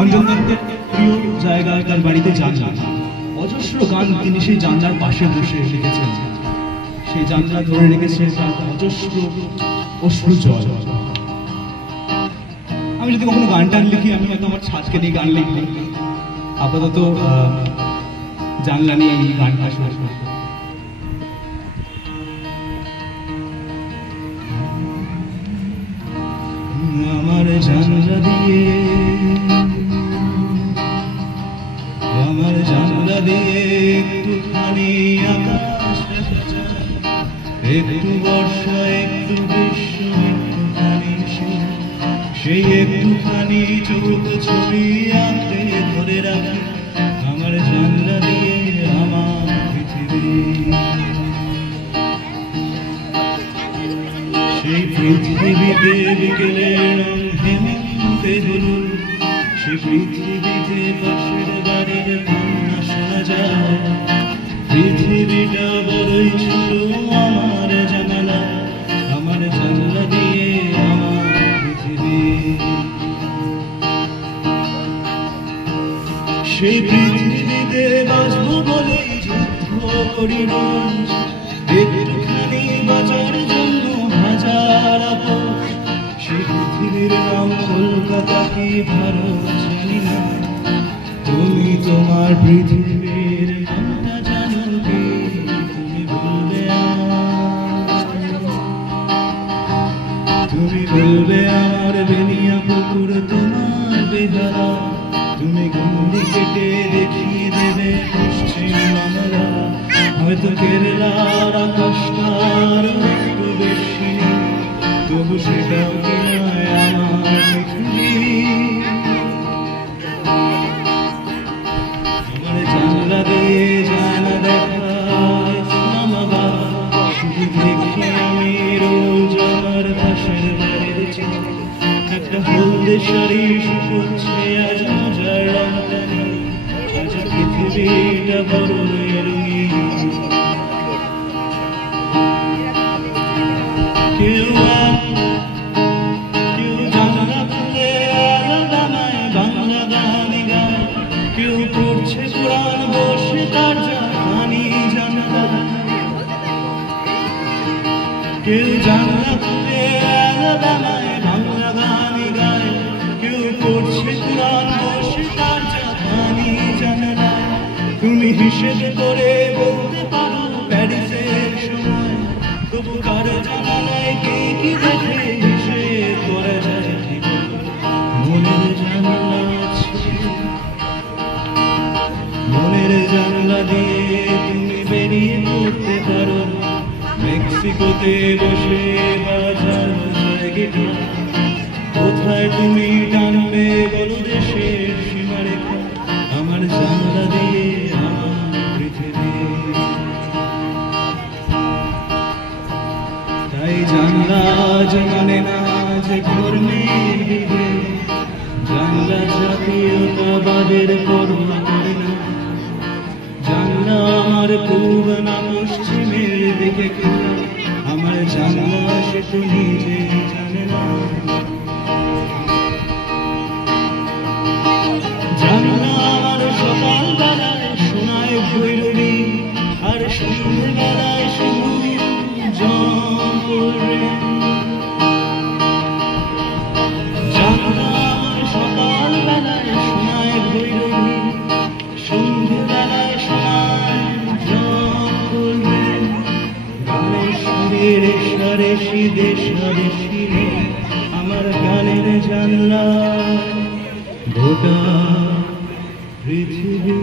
অঞ্জন দত্তের প্রিয় জায়গা তার বাড়িতে জানলা, অজস্র গান তিনি সেই জানলার পাশে বসে লিখেছেন, সেই জানলা ধরে রেখেছে তার অজস্র অশ্রু জল। আমি যদি কখনো গান টান লিখি, আমি হয়তো আমার ছাদকে নিয়ে গান লিখি, আপাতত জানলা নিয়ে এই গানটা শুরু করব। আমার জানলা দিয়ে, আমার জানলা দিয়ে একটুখানি আকাশ দেখা যায়, একটু বর্ষা, একটু গ্রীষ্ম, একটুখানি সেই একটুখানি চোখ ছবি আঁকড়ে ধরে রাখে আমার জানলা দিয়ে আমার পৃথিবী। সেই পৃথিবীতে বিকেলের রং হেমন্তে হলুদ, সেই পৃথিবীতে পাশের বাড়ির কান্না শোনা যায়। পৃথিবীটা বড়ই ছোট আমার জানালা, আমার জানলা দিয়ে আমার পৃথিবী। সেই পৃথিবীতে বাঁচবো বলেই যুদ্ধ করি রোজ, একটুখানি বাঁচার জন্য হাজার আপোষ। সেই পৃথিবীর নাম কলকাতা কি ভারত জানি না, তুমি তোমার পৃথিবীর নামটা জানো কি? তুমি বলবে তুমি বলবে আমার বেনিয়া পুকুর তোমার বেহারা, তুমি গন্ডি কেটে দেখিয়ে দেবে পশ্চিম বাংলা। হয়তো কেরালার আকাশটার একটু বেশি, তবু সেটাও কি নয় আমার পৃথিবী। আমার জানলা দিয়ে জানা দেখা ইসলামাবাদ, শুধু দেখি আমি রোজ আমার পাশের বাড়ির ছেলে একটা হলদে শাড়ি শুকোচ্ছে আজ মজার রংটানি। আজ পৃথিবীটা বড় রঙিন, কেউ জানলা খুলে আলাদানায় বাংলা গান গায়, কেউ পড়ছে কোরআন বসে তার জানি জানলায়। কেউ জানলা খুলে আলাদানায় বাংলা গান গায়, কেউ পড়ছে কোরআন বসে তার জানি জানলায়। তুমি হিসেব করে বলতে পারো প্যারিসের সময়, তবু কার জানালায় কে কি দেখে হিসেব করা যায় কি? মনের জানলা আছে, মনের জানলা দিয়ে তুমি বেরিয়ে পড়তে পারো মেক্সিকোতে বসে বাজার গিটার। কোথায় তুমি টানবে বলো দেশের সীমারেখা, আমার জানলা দিয়ে আমার পৃথিবী। তাই জানলা যে মানে না যে ধর্মের বিভেদ, জানলা জাতীয়তাবাদের কর্ম করে না। জানলা আমার পূর্ব না পশ্চিমের দিকে খোলা, আমার জানলা সে তো নিজে জানে না। জানলা আমার সকালবেলায় শোনায় ভৈরবী, আর সন্ধ্যেবেলায় শুধু জানলা আমার সকালবেলায় শোনায় ভৈরবী, সন্ধ্যেবেলায় শোনায় গানের সুরের রেশারেশি দেশারেশি আমার গানের জানলা গোটা পৃথিবী।